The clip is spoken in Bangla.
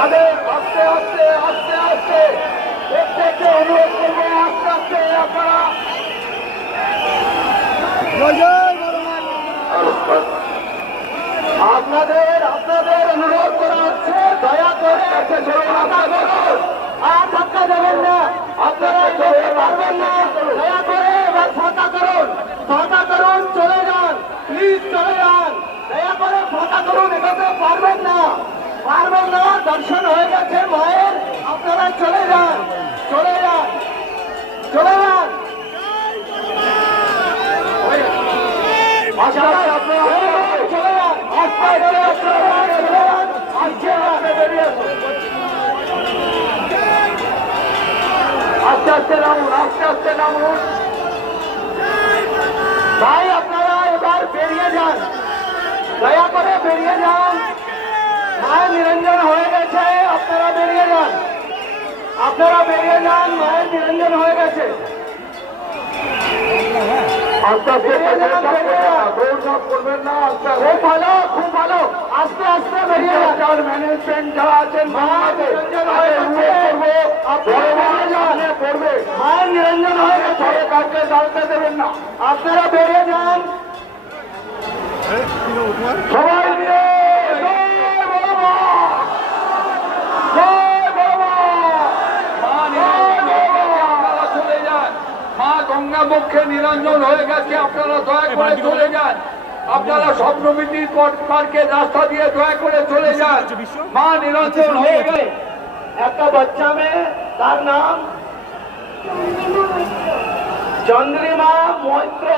তাদের আস্তে আস্তে আস্তে আস্তে প্রত্যেককে অনুরোধ করবো আস্তে আস্তে আপনারা আপনাদের অনুরোধ করা হচ্ছে দয়া করে আর ধাক্কা দেবেন না, আপনারা এগোতে পারবেন না, দয়া করে এবার ফাঁকা করুন, চলে যান, প্লিজ চলে যান, দয়া করে ফাঁকা করুন, এগোতে পারবেন না, দর্শন হয়ে গেছে মায়ের, আপনারা চলে যান। আস্তে আস্তে নামুন ভাই, আপনারা এবার বেরিয়ে যান, দয়া করে বেরিয়ে যান, মায়ের নিরঞ্জন হয়ে গেছে, আপনারা বেরিয়ে যান, মায়ের নিরঞ্জন হয়ে গেছে। আস্তে আস্তে করবেন না, খুব ভালো, আস্তে আস্তে বেরিয়ে যান। ম্যানেজমেন্ট যারা আছেন মায়ের নিরঞ্জন হয়ে গেছে, মায়ের নিরঞ্জন হয়ে গেছে, কাউকে দাঁড়াতে দেবেন না, আপনারা বেরিয়ে যান সবাই মিলে। মা গঙ্গা মুখে নিরঞ্জন হয়ে গেছে, আপনারা দয়া করে চলে যান, আপনারা স্বপ্নমিতির পার্কের রাস্তা দিয়ে দয়া করে চলে যান, মা নিরঞ্জন হয়ে গেছে। একটা বাচ্চা মেয়ে, তার নাম চন্দ্রিমা মৈত্র।